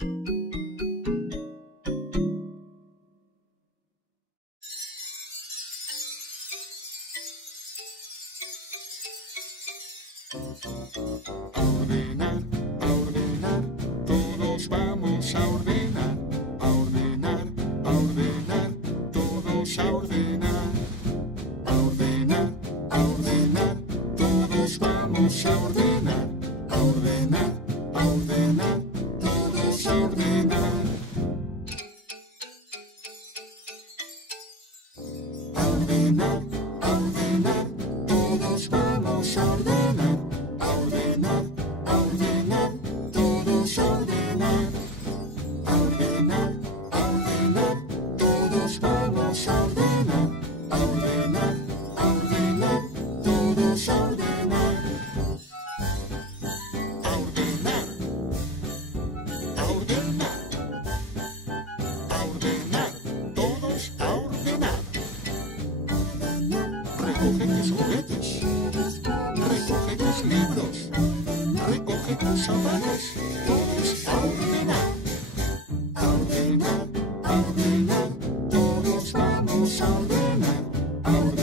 A ordenar, todos vamos a ordenar. A ordenar, todos a ordenar. A ordenar, todos vamos a ordenar. A ordenar, todos a ordenar. A ordenar, todos vamos a ordenar. A ordenar, todos a ordenar. A ordenar, todos vamos a ordenar. A ordenar, todos a ordenar. A ordenar, todos a ordenar. Recoge tus juguetes, recoge tus libros, recoge tus zapatos, todos a ordenar. A ordenar, todos vamos a ordenar. A ordenar.